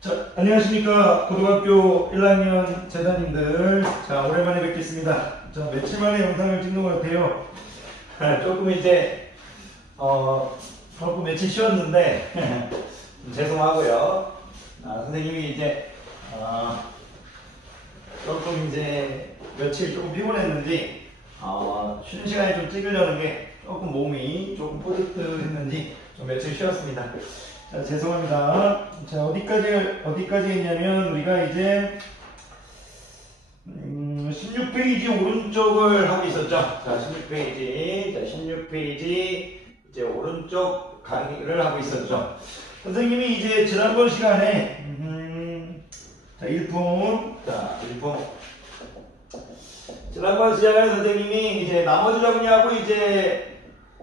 자, 안녕하십니까. 고등학교 1학년 재단님들. 자, 오랜만에 뵙겠습니다. 자, 며칠 만에 영상을 찍는 것 같아요. 조금 이제 조금 며칠 쉬었는데 죄송하고요. 선생님이 이제 조금 이제 며칠 조금 피곤했는지 쉬는 시간에 좀 찍으려는 게 조금 몸이 조금 뿌듯했는지 좀 며칠 쉬었습니다. 자, 죄송합니다. 자, 어디까지 했냐면 우리가 이제 16페이지 오른쪽을 하고 있었죠. 자, 16페이지. 자, 16페이지 이제 오른쪽 강의를 하고 있었죠. 선생님이 이제 지난번 시간에 자, 1품. 자, 1품. 지난번 시간에 선생님이 이제 나머지 정리하고 이제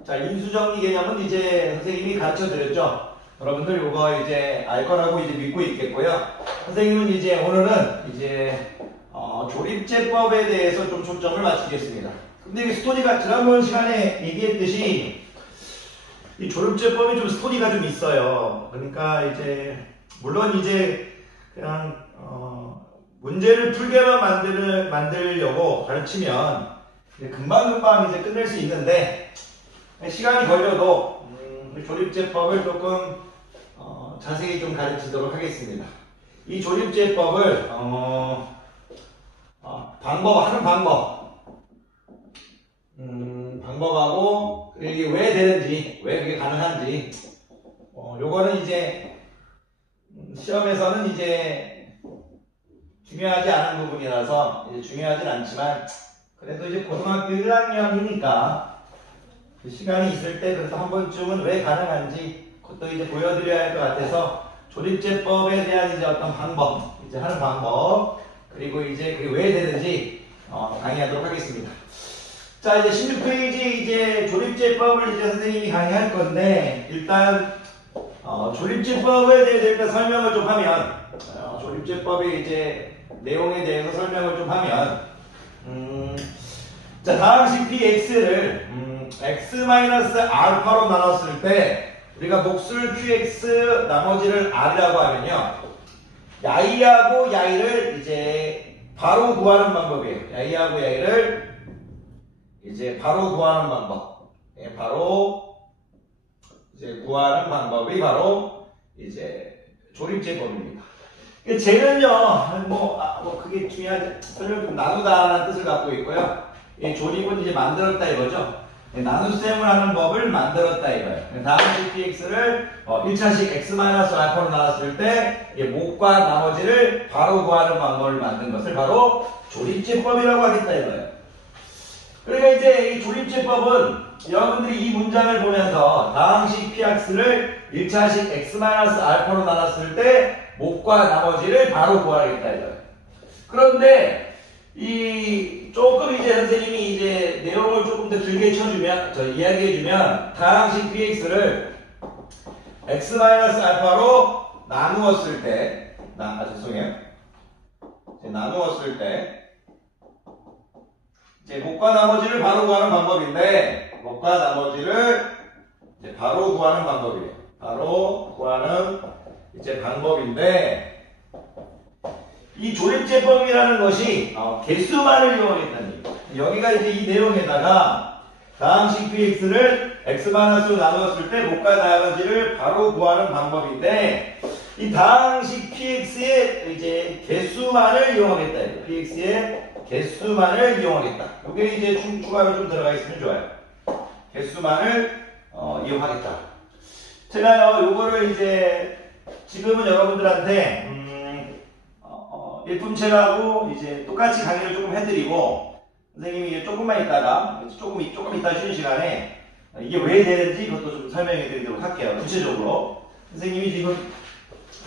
자, 인수정리 개념은 이제 선생님이 가르쳐 드렸죠. 여러분들 이거 이제 알 거라고 이제 믿고 있겠고요. 선생님은 이제 오늘은 이제 조립제법에 대해서 좀 초점을 맞추겠습니다. 근데 이 스토리가 지난번 시간에 얘기했듯이 이 조립제법이 좀 스토리가 좀 있어요. 그러니까 이제 물론 이제 그냥 문제를 풀게만 만들려고 가르치면 금방금방 이제 끝낼 수 있는데 시간이 걸려도 조립제법을 조금 자세히 좀 가르치도록 하겠습니다. 이 조립제법을 하는 방법하고 이게 왜 되는지, 왜 그게 가능한지 요거는 이제 시험에서는 이제 중요하지 않은 부분이라서 이제 중요하진 않지만 그래도 이제 고등학교 1학년이니까 시간이 있을 때 그래서 한 번쯤은 왜 가능한지 그것도 이제 보여드려야 할 것 같아서 조립제법에 대한 이제 어떤 방법, 이제 하는 방법, 그리고 이제 그게 왜 되는지 강의하도록 하겠습니다. 자, 이제 16페이지 이제 조립제법을 이제 선생님이 강의할 건데 일단 조립제법에 대해서 일단 설명을 좀 하면 조립제법의 이제 내용에 대해서 설명을 좀 하면 자, 다항식 px를 x-알파로 나눴을 때 우리가 몫을 qx 나머지를 r이라고 하면요, 야이하고 야이를 이제 바로 구하는 방법이에요. 야이하고 야이를 이제 바로 구하는 방법. 바로 이제 구하는 방법이 바로 이제 조립제법입니다. 쟤는요, 그게 중요하지, 설명 나누다라는 뜻을 갖고 있고요. 이 조립은 이제 만들었다 이거죠. 나눗셈을 하는 법을 만들었다 이거예요. 다항식 px를 1차식 x-알파로 나눴을 때 몫과 나머지를 바로 구하는 방법을 만든 것을 바로 조립제법이라고 하겠다 이거예요. 그러니까 이제 이 조립제법은 여러분들이 이 문장을 보면서 다항식 px를 1차식 x-알파로 나눴을 때 몫과 나머지를 바로 구하겠다 이거예요. 그런데 조금 이제 선생님이 이제 내용을 조금 더 길게 쳐주면, 이야기해주면, 다항식 px를 x-알파로 나누었을 때, 죄송해요. 나누었을 때, 이제 몫과 나머지를 바로 구하는 방법인데, 몫과 나머지를 이제 바로 구하는 방법이에요. 바로 구하는 이제 방법인데, 이 조립제법이라는 것이 개수만을 이용하겠다는 얘기예요. 여기가 이제 이 내용에다가 다항식 px를 x-로 나누었을 때 몫과 나머지를 바로 구하는 방법인데 이 다항식 px의 이제 개수만을 이용하겠다. px의 개수만을 이용하겠다. 이게 이제 추가로 좀 들어가 있으면 좋아요. 개수만을 이용하겠다. 제가 요거를 이제 지금은 여러분들한테 일품책하고 이제 똑같이 강의를 조금 해드리고 선생님이 조금만 있다가 조금 이따 쉬는 시간에 이게 왜 되는지 그것도 좀 설명해 드리도록 할게요. 구체적으로 선생님이 지금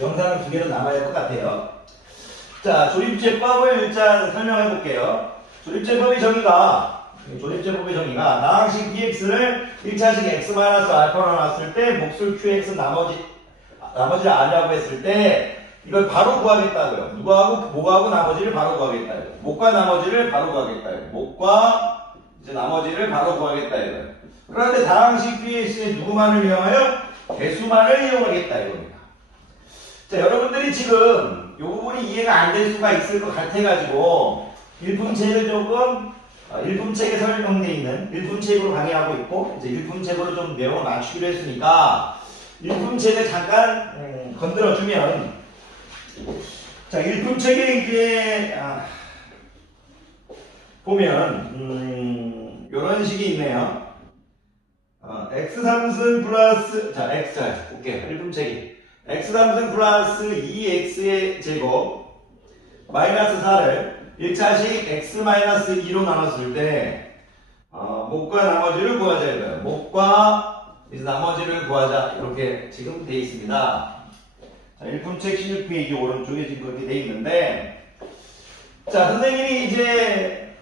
영상을 2개로 남아야 할 것 같아요. 자, 조립제법을 일단 설명해 볼게요. 조립제법의 정의가 다항식 px를 1차식 x-알파로 나눴을 때 몫을 qx 나머지를 r이라고 했을 때 이걸 바로 구하겠다고요. 뭐하고 나머지를 바로 구하겠다고요. 몫과 나머지를 바로 구하겠다고요. 몫과 이제 나머지를 바로 구하겠다고요. 그런데 다항식 px의 누구만을 이용하여? 개수만을 이용하겠다 이겁니다. 자, 여러분들이 지금 이 부분이 이해가 안 될 수가 있을 것 같아가지고 일품책을 조금 일품책에 설명되어 있는 일품책으로 강의하고 있고 이제 일품책으로 좀 내용을 맞추기로 했으니까 일품책을 잠깐 건드려주면 자, 일품책에 이제 보면 이런 식이 있네요. x3승 플러스 자 x 볼게요. 일품책이 x3승 플러스 2x의 제곱 마이너스 4를 1차식 x-2로 나눴을 때 목과 나머지를 구하자 이거예요. 목과 이제 나머지를 구하자 이렇게 지금 되어 있습니다. 자, 일품책 16페이지 오른쪽에 지금 그렇게 되어 있는데 자, 선생님이 이제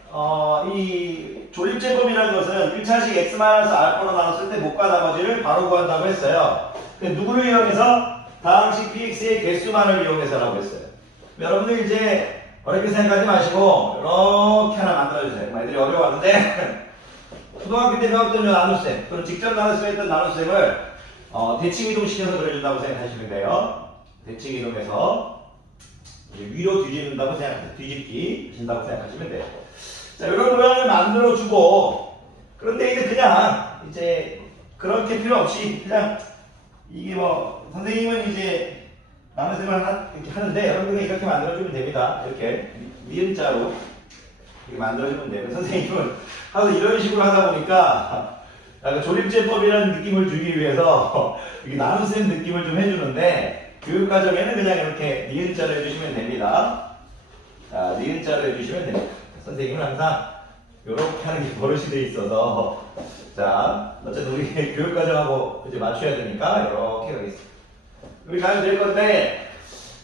이 조립제법이라는 것은 1차식 x-알파로 나눴을 때 목과 나머지를 바로 구한다고 했어요. 누구를 이용해서? 다항식 px의 개수만을 이용해서라고 했어요. 여러분들 이제 어렵게 생각하지 마시고 이렇게 하나 만들어주세요. 애들이 어려웠는데 초등학교 때 배웠던 나눗셈 또는 직접 나눗셈 했던 나눗셈을 대칭이동시켜서 그려준다고 생각하시면 돼요. 대칭이동해서 위로 뒤집는다고 생각하세요. 뒤집기 하신다고 생각하시면 돼요. 자, 이런 모양을 만들어주고 그런데 이제 그냥 이제 그렇게 필요 없이 그냥 이게 뭐 선생님은 이제 나눗셈을 이렇게 하는데 여러분이 이렇게 만들어주면 됩니다. 이렇게 니은자로 이렇게 만들어주면 돼요. 선생님은 항상 이런 식으로 하다 보니까 약간 조립제법이라는 느낌을 주기 위해서 이렇게 나눗셈 느낌을 좀 해주는데 교육과정에는 그냥 이렇게 니은자로 해주시면 됩니다. 자, 니은자로 해주시면 됩니다. 선생님은 항상 이렇게 하는 게 버릇이 돼 있어서 자, 어쨌든 우리 교육과정하고 이제 맞춰야 되니까 이렇게 하겠습니다. 우리 가면 될 건데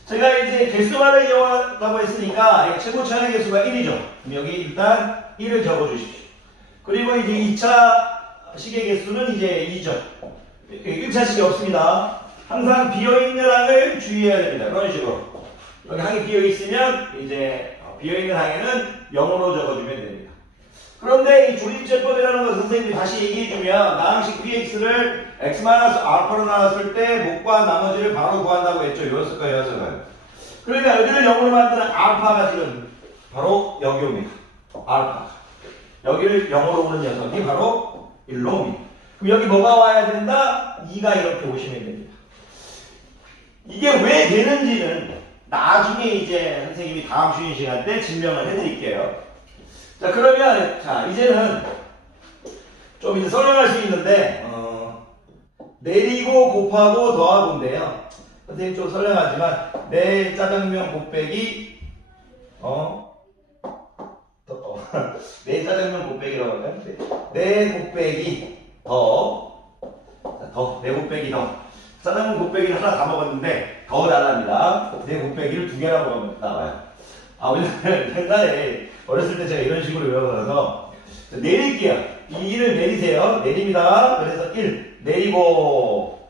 제가 이제 개수만을 이용한다고 했으니까 최고차의 개수가 1이죠. 여기 일단 1을 적어주십시오. 그리고 이제 2차 식의 개수는 이제 2죠. 1차식이 없습니다. 항상 비어있는 항을 주의해야 됩니다. 그런 식으로 여기 항이 비어있으면 이제 비어있는 항에는 0으로 적어주면 됩니다. 그런데 이 조립제법이라는 걸 선생님이 다시 얘기해주면 다항식 px를 x-알파로 나눴을 때 목과 나머지를 바로 구한다고 했죠. 이었을 거예요, 이었을 거예요. 그러니까 여기를 0으로 만드는 알파가 지금 바로 여기 옵니다. 알파. 여기를 0으로 오는 녀석이 바로 1로 옵니다. 그럼 여기 뭐가 와야 된다? 2가 이렇게 오시면 됩니다. 이게 왜 되는지는 나중에 이제 선생님이 다음 쉬는 시간 때 증명을 해드릴게요. 자, 그러면 자 이제는 좀 이제 설명할 수 있는데 내리고 곱하고 더하고인데요. 선생님 좀 설명하지만 내 짜장면 곱빼기 내 짜장면 곱빼기라고 할까요? 내 곱빼기 내 곱빼기 더 짜장면 곱빼기를 하나 다 먹었는데 더 달랍니다. 내 곱빼기를 2개나 나와요. 왜냐면 옛날에 어렸을 때 제가 이런 식으로 외워서 내릴게요. 이 1을 내리세요. 내립니다. 그래서 1 내리고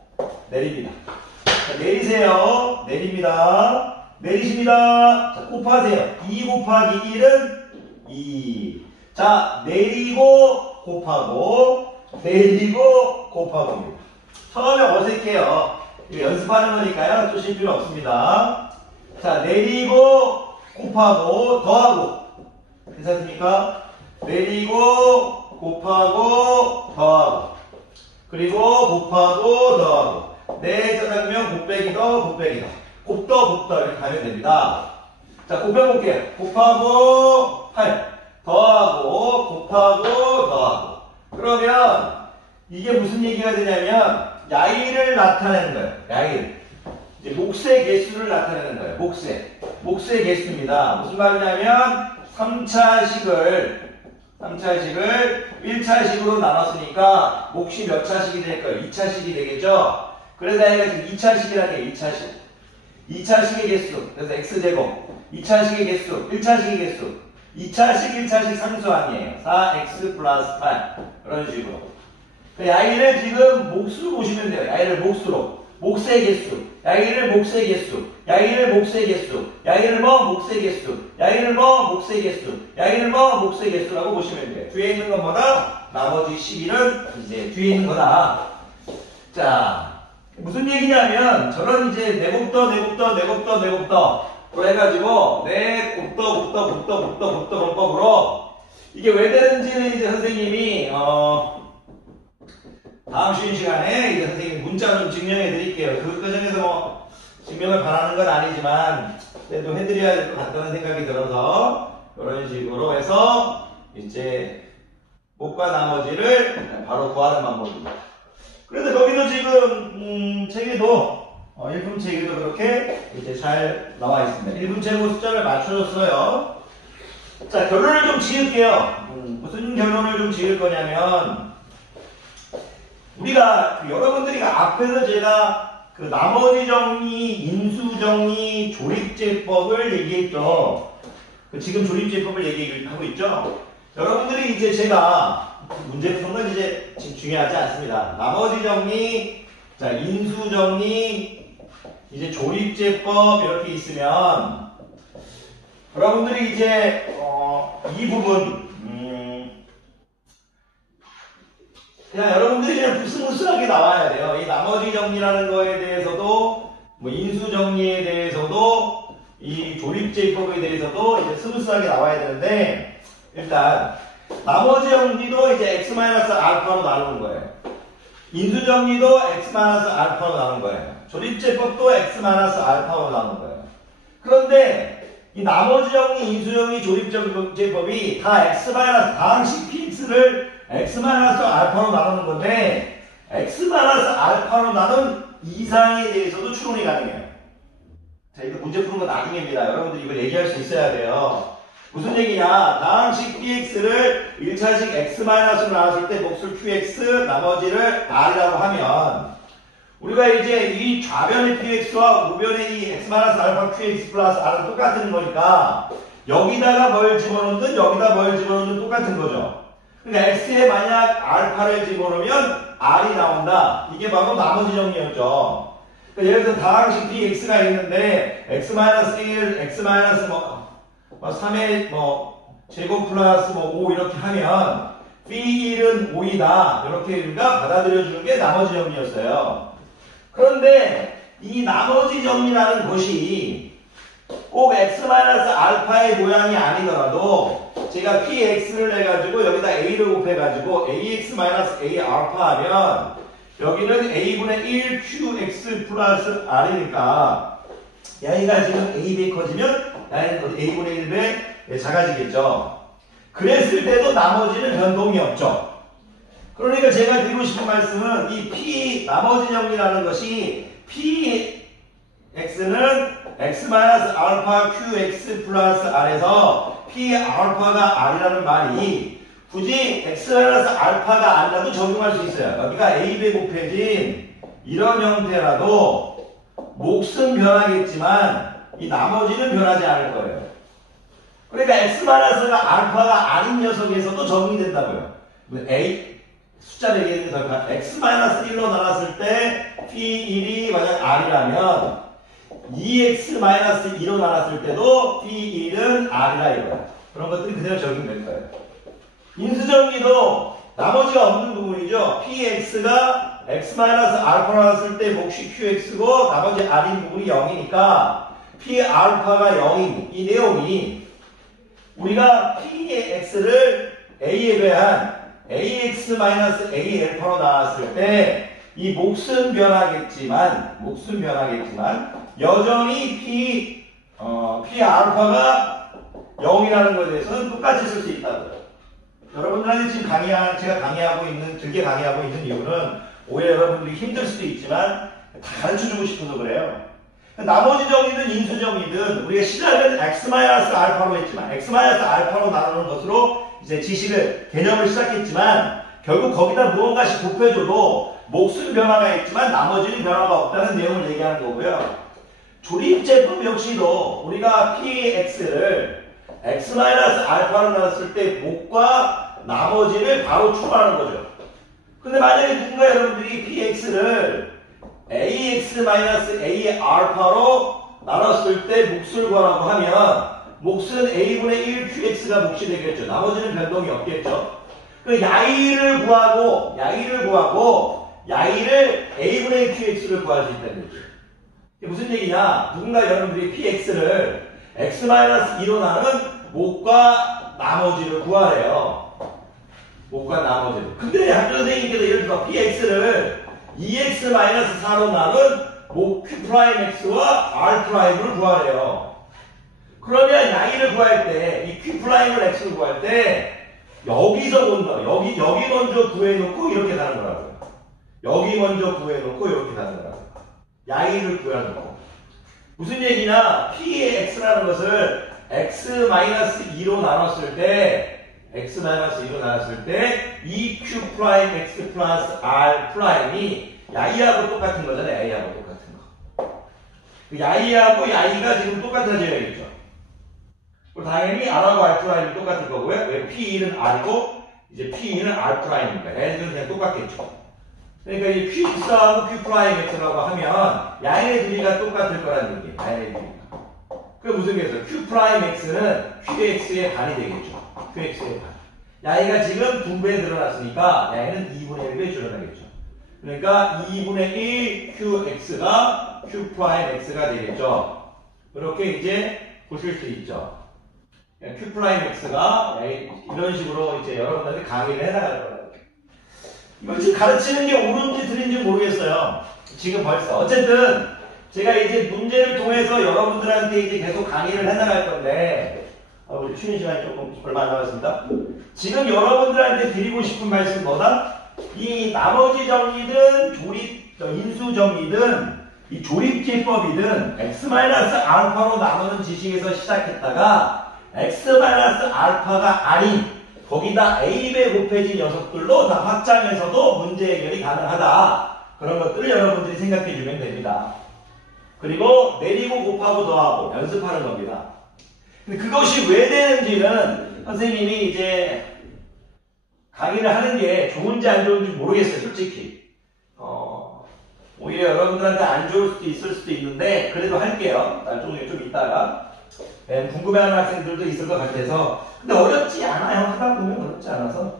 내립니다. 자, 내리세요. 내립니다. 내리십니다. 자, 곱하세요. 2 곱하기 1은 2. 자, 내리고 곱하고 내리고 곱하고입니다. 처음에 어색해요. 이거 연습하는 거니까요. 쫓을 필요 없습니다. 자, 내리고 곱하고 더하고 괜찮습니까? 내리고 곱하고 더하고 그리고 곱하고 더하고 내 짜장면 곱빼기 더 곱빼기 더 곱더 이렇게 가면 됩니다. 자, 곱해볼게요. 곱하고 8 더하고 곱하고 더하고 그러면 이게 무슨 얘기가 되냐면 야일을 나타내는 거예요. 야일. 이제 몫의 개수를 나타내는 거예요. 몫의 개수입니다. 무슨 말이냐면 3차식을 1차식으로 나눴으니까 몫이 몇 차식이 될까요? 2차식이 되겠죠? 그래서 얘가 지금 2차식이라는 게 2차식. 2차식의 개수. 그래서 x제곱. 2차식의 개수. 1차식의 개수. 2차식, 1차식 상수항이에요. 4x 플러스 8. 그런 식으로. 야일을 지금 몫으로 보시면 돼요. 야일을 몫으로. 몫의 개수. 야일을 몫의 개수. 야일을 몫의 개수. 야일을 몫의 개수. 야일을 몫의 개수. 야일을 몫의 개수라고 보시면 돼요. 뒤에 있는 건 뭐다? 나머지 11은 이제 뒤에 있는 거다. 자, 무슨 얘기냐면 저런 이제 내곱더 또 해가지고 내곱더 문법으로 이게 왜 되는지는 이제 선생님이 다음 쉬는 시간에 이제 선생님 문자로 증명해 드릴게요. 그 과정에서 뭐 증명을 바라는 건 아니지만 그래도 해드려야 될 것 같다는 생각이 들어서 이런 식으로 해서 이제 목과 나머지를 바로 구하는 방법입니다. 그래서 거기도 지금 책에도 일분책에도 그렇게 이제 잘 나와 있습니다. 일분책으로 숫자를 맞춰줬어요. 자, 결론을 좀 지을게요. 무슨 결론을 좀 지을 거냐면 우리가 여러분들이 앞에서 제가 그 나머지 정리, 인수 정리, 조립제법을 얘기했죠. 지금 조립제법을 얘기하고 있죠. 여러분들이 이제 제가 문제 푸는 건 이제 지금 중요하지 않습니다. 나머지 정리, 자, 인수 정리, 이제 조립제법 이렇게 있으면 여러분들이 이제 이 부분 그냥 여러분들이 그냥 무스무스하게 나와야 돼요. 이 나머지 정리라는 거에 대해서도 뭐 인수 정리에 대해서도 이 조립제법에 대해서도 이제 스무스하게 나와야 되는데 일단 나머지 정리도 이제 x-알파로 나누는 거예요. 인수 정리도 x-알파로 나누는 거예요. 조립제법도 x-알파로 나누는 거예요. 그런데 이 나머지 정리, 인수 정리, 조립제법이 다 다항식 px를 x-알파로 나누는 건데 x-알파로 나눈 이상에 대해서도 추론이 가능해요. 자, 이거 문제 푸는 건 나중입니다. 여러분들 이거 얘기할 수 있어야 돼요. 무슨 얘기냐? 다항식 px를 1차식 x-로 나왔을 때 몫을 qx, 나머지를 r이라고 하면 우리가 이제 이 좌변의 px와 우변의 이 x-알파 qx 플러스 r은 똑같은 거니까 여기다가 뭘 집어넣든 여기다 뭘 집어넣든 똑같은 거죠. 그러니까 x에 만약 알파를 집어넣으면 r이 나온다. 이게 바로 나머지 정리였죠. 그러니까 예를 들어 다항식 px가 있는데 x-1, x-3의 제곱 플러스 5 이렇게 하면 b1은 5이다. 이렇게 우리가 받아들여주는 게 나머지 정리였어요. 그런데 이 나머지 정리라는 것이 꼭 x-알파의 모양이 아니더라도 제가 px를 내가지고 여기다 a를 곱해가지고 ax-a 알파 하면 여기는 a분의 1 qx 플러스 r이니까 여기가 지금 a배 커지면 a분의 1배 작아지겠죠. 그랬을 때도 나머지는 변동이 없죠. 그러니까 제가 드리고 싶은 말씀은 이 나머지 정리라는 것이 px는 x-알파 qx 플러스 r에서 p알파가 r이라는 말이 굳이 x-알파가 아니라도 적용할 수 있어요. 여기가 a배 곱해진 이런 형태라도 몫은 변하겠지만 이 나머지는 변하지 않을 거예요. 그러니까 x-가 알파가 아닌 녀석에서도 적용이 된다고요. a 숫자 얘기해서 x-1로 나눴을 때 p1이 만약 r이라면 2x-2로 나눴을 때도 p1은 r이라 이거예요. 그런 것들이 그대로 적용될 거예요. 인수정리도 나머지가 없는 부분이죠. px가 x-알파로 나눴을 때 몫이 qx고 나머지 r인 부분이 0이니까 p알파가 0인 이 내용이 우리가 px를 a에 대한 ax-a 알파로 나왔을 때 이 몫은 변하겠지만 여전히 p알파가 0이라는 것에 대해서는 똑같이 쓸 수 있다고요. 여러분들한테 지금 제가 길게 강의하고 있는 이유는 오히려 여러분들이 힘들 수도 있지만 다 가르쳐주고 싶어서 그래요. 나머지 정리든 인수 정리든 우리가 시작은 x-알파로 했지만 x-알파로 나누는 것으로 이제 개념을 시작했지만 결국 거기다 무언가씩 곱해줘도 몫은 변화가 있지만 나머지는 변화가 없다는 내용을 얘기하는 거고요. 조립제법 역시도 우리가 px를 x-알파로 나눴을 때 몫과 나머지를 바로 추가하는 거죠. 근데 만약에 누군가 여러분들이 px를 ax-a 알파로 나눴을 때 몫을 구하라고 하면 몫은 a분의 1 qx가 몫이 되겠죠. 나머지는 변동이 없겠죠. 그 야이를 구하고 야이를 a분의 qx를 구할 수 있다는 거죠. 이게 무슨 얘기냐? 누군가 여러분들이 px를 x-2로 나눈 목과 나머지를 구하래요. 목과 나머지를. 근데 학교 선생님께서 예를 들어 px를 2x-4로 나눈 목 q'x와 r'을 구하래요. 그러면 야이를 구할 때, 이 q'을 x를 구할 때 여기서 본다. 여기 먼저 구해놓고 이렇게 가는 거라고요. 여기 먼저 구해놓고 이렇게 가는 거라고요. 야이를 구해놓고. 무슨 얘기냐? p의 x라는 것을 x-2로 나눴을 때 EQ 프라임 x 플러스 R 프라임이 야이하고 똑같은 거잖아요. 야이하고 똑같은 거. 그 야이하고 야이가 지금 똑같아져야겠죠. 당연히 R하고 R 프라임이 똑같을 거고요. 왜 P1은 R이고 이제 P2는 R 프라임이니까 얘네들은 그냥 똑같겠죠. 그러니까 이 QX하고 Q 프라임 X라고 하면 야이의 길이가 똑같을 거라는 얘기예요. 야이의 길이가. 그 무슨 얘기겠어요? Q 프라임 X는 QX의 반이 되겠죠. QX의 반. 야이가 지금 2배 늘어났으니까 야이는 2분의 1배 줄어나겠죠. 그러니까 2분의 1 QX가 Q 프라임 X가 되겠죠. 그렇게 이제 보실 수 있죠. Q 프라임 X가 이런 식으로 이제 여러분들한테 강의를 해나갈 거예요. 이걸 지금 가르치는 게 옳은지 틀린지 모르겠어요. 지금 벌써. 어쨌든 제가 이제 문제를 통해서 여러분들한테 이제 계속 강의를 해나갈 건데 우리 쉬는 시간이 조금 얼마 안 남았습니다. 지금 여러분들한테 드리고 싶은 말씀은 뭐다? 이 나머지 정리든 인수 정리든 이 조립제법이든 x-알파로 나누는 지식에서 시작했다가 x-알파가 아닌 거기다 a배 곱해진 녀석들로 다 확장해서도 문제 해결이 가능하다. 그런 것들을 여러분들이 생각해 주면 됩니다. 그리고 내리고 곱하고 더하고 연습하는 겁니다. 근데 그것이 왜 되는지는 선생님이 이제 강의를 하는 게 좋은지 안 좋은지 모르겠어요. 솔직히. 오히려 여러분들한테 안 좋을 수도 있을 수도 있는데 그래도 할게요. 나중에 좀 이따가. 궁금해하는 학생들도 있을 것 같아서. 근데 어렵지 않아요. 하다 보면 어렵지 않아서.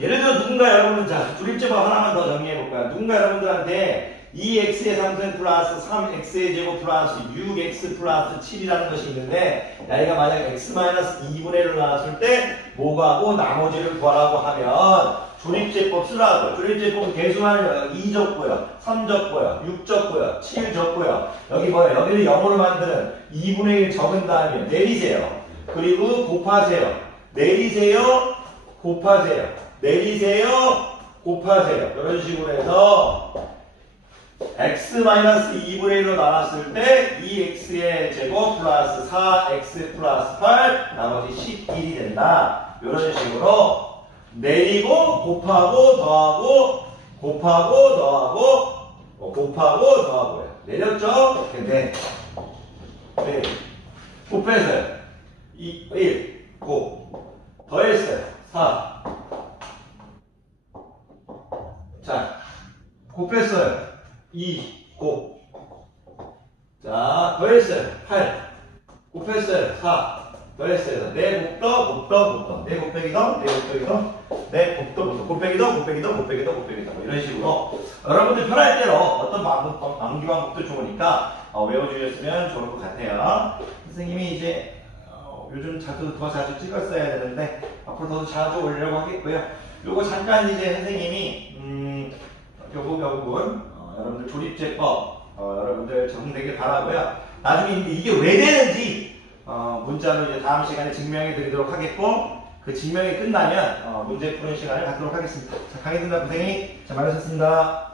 예를 들어 누군가 여러분은 자 조립제법 하나만 더 정리해볼까요? 누군가 여러분들한테 2x의 3승 플러스 3x의 제곱 플러스 6x 플러스 7이라는 것이 있는데 야이가 만약 x-2분의 1로 나왔을 때 뭐가고 나머지를 구하라고 하면 조립제법 쓰라고요. 조립제법은 개수만 2 적고요, 3 적고요, 6 적고요, 7 적고요. 여기 뭐예요? 여기를 0으로 만드는 2분의 1 적은 다음에 내리세요. 그리고 곱하세요. 내리세요. 곱하세요. 내리세요. 곱하세요. 이런 식으로 해서 x-2분의 1로 나눴을 때 2x의 제곱 플러스 4x 플러스 8 나머지 11이 된다. 이런 식으로 내리고 곱하고 더하고 곱하고 더하고 곱하고 더하고요. 내렸죠? 네. 네. 곱했어요. 1 곱 더했어요. 4 자 곱했어요. 2 곱 자 더했어요. 8 곱했어요. 4 더했어요. 4 곱더 곱더 곱더 4 곱빼기 더 4 곱빼기 더 4 곱더 곱더 곱빼기 더 곱빼기 더 곱빼기 더 곱빼기 더 이런 식으로 여러분들 편할 대로 어떤 암기 방법도 좋으니까 외워주셨으면 좋을 것 같아요. 선생님이 이제 요즘 더 자주 찍었어야 되는데 앞으로 더 자주 올리려고 하겠고요. 요거 잠깐 이제 선생님이 교부 여러분들 조립제법 여러분들 적응되길 바라고요. 나중에 이게 왜 되는지 문자로 이제 다음 시간에 증명해 드리도록 하겠고 그 증명이 끝나면 문제 푸는 시간을 갖도록 하겠습니다. 자, 강의 듣는 고생이 잘 많으셨습니다.